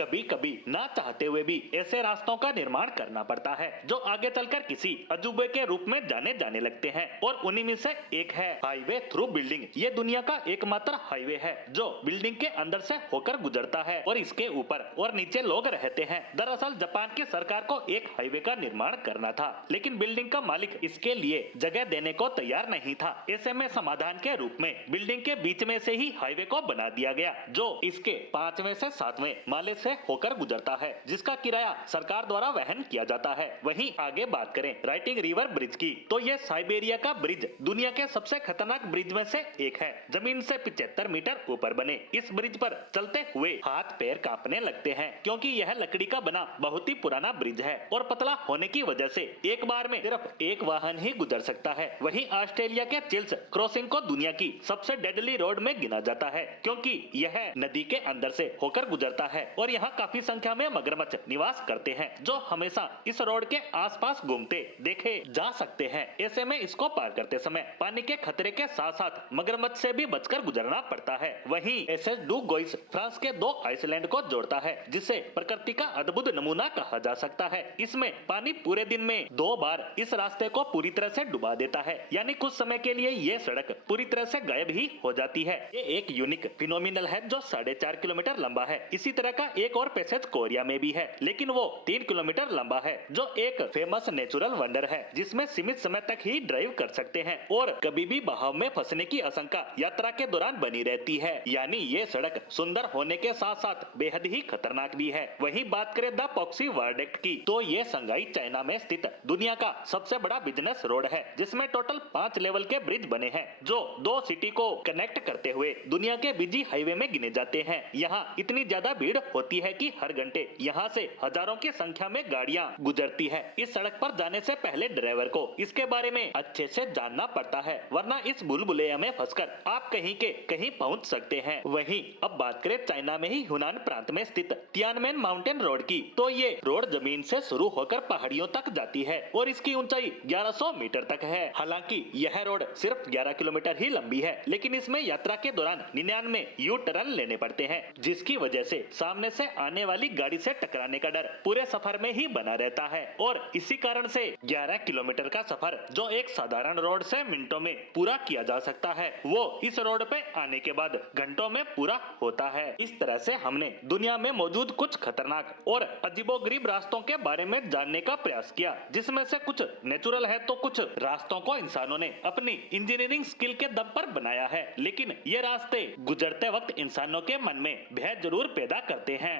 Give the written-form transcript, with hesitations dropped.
कभी कभी ना चाहते हुए भी ऐसे रास्तों का निर्माण करना पड़ता है जो आगे चलकर किसी अजूबे के रूप में जाने लगते हैं, और उन्हीं में से एक है हाईवे थ्रू बिल्डिंग। ये दुनिया का एकमात्र हाईवे है जो बिल्डिंग के अंदर से होकर गुजरता है और इसके ऊपर और नीचे लोग रहते हैं। दरअसल जापान की सरकार को एक हाईवे का निर्माण करना था, लेकिन बिल्डिंग का मालिक इसके लिए जगह देने को तैयार नहीं था। ऐसे में समाधान के रूप में बिल्डिंग के बीच में से ही हाईवे को बना दिया गया जो इसके 5वें से 7वें माले से होकर गुजरता है, जिसका किराया सरकार द्वारा वहन किया जाता है। वहीं आगे बात करें राइटिंग रिवर ब्रिज की, तो यह साइबेरिया का ब्रिज दुनिया के सबसे खतरनाक ब्रिज में से एक है। जमीन से 75 मीटर ऊपर बने इस ब्रिज पर चलते हुए हाथ पैर कांपने लगते हैं, क्योंकि यह लकड़ी का बना बहुत ही पुराना ब्रिज है और पतला होने की वजह से एक बार में सिर्फ एक वाहन ही गुजर सकता है। वहीं ऑस्ट्रेलिया के चिल्स क्रॉसिंग को दुनिया की सबसे डेडली रोड में गिना जाता है, क्योंकि यह नदी के अंदर से होकर गुजरता है और यहाँ काफी संख्या में मगरमच्छ निवास करते हैं जो हमेशा इस रोड के आसपास घूमते देखे जा सकते हैं। ऐसे में इसको पार करते समय पानी के खतरे के साथ साथ मगरमच्छ से भी बचकर गुजरना पड़ता है। वहीं एसएस डू गोइस फ्रांस के 2 आइसलैंड को जोड़ता है, जिसे प्रकृति का अद्भुत नमूना कहा जा सकता है। इसमें पानी पूरे दिन में 2 बार इस रास्ते को पूरी तरह से डुबा देता है, यानी कुछ समय के लिए ये सड़क पूरी तरह से गायब ही हो जाती है। ये एक यूनिक फिनोमिनल है जो 4.5 किलोमीटर लंबा है। इसी तरह का एक और पैसेज कोरिया में भी है, लेकिन वो 3 किलोमीटर लंबा है, जो एक फेमस नेचुरल वंडर है जिसमें सीमित समय तक ही ड्राइव कर सकते हैं और कभी भी बहाव में फंसने की आशंका यात्रा के दौरान बनी रहती है। यानी ये सड़क सुंदर होने के साथ साथ बेहद ही खतरनाक भी है। वहीं बात करें द पॉक्सी वायडक्ट की, तो ये शंघाई चाइना में स्थित दुनिया का सबसे बड़ा बिजनेस रोड है, जिसमें टोटल 5 लेवल के ब्रिज बने हैं जो 2 सिटी को कनेक्ट करते हुए दुनिया के बिजी हाईवे में गिने जाते हैं। यहाँ इतनी ज्यादा भीड़ होती है कि हर घंटे यहाँ से हजारों की संख्या में गाड़ियाँ गुजरती है। इस सड़क पर जाने से पहले ड्राइवर को इसके बारे में अच्छे से जानना पड़ता है, वरना इस भूलभुलैया में फंसकर आप कहीं के कहीं पहुँच सकते हैं। वहीं अब बात करें चाइना में ही ह्यूनान प्रांत में स्थित तियानमेन माउंटेन रोड की, तो ये रोड जमीन से शुरू होकर पहाड़ियों तक जाती है और इसकी ऊंचाई 1100 मीटर तक है। हालांकि यह रोड सिर्फ 11 किलोमीटर ही लंबी है, लेकिन इसमें यात्रा के दौरान 99 यू टर्न लेने पड़ते हैं, जिसकी वजह से सामने से आने वाली गाड़ी से टकराने का डर पूरे सफर में ही बना रहता है। और इसी कारण से 11 किलोमीटर का सफर जो एक साधारण रोड से मिनटों में पूरा किया जा सकता है, वो इस रोड पे आने के बाद घंटों में पूरा होता है। इस तरह से हमने दुनिया में मौजूद कुछ खतरनाक और अजीबोगरीब रास्तों के बारे में जानने का प्रयास किया, जिसमें से कुछ नेचुरल है तो कुछ रास्तों को इंसानों ने अपनी इंजीनियरिंग स्किल के दम पर बनाया है। लेकिन ये रास्ते गुजरते वक्त इंसानों के मन में भय जरूर पैदा करते हैं।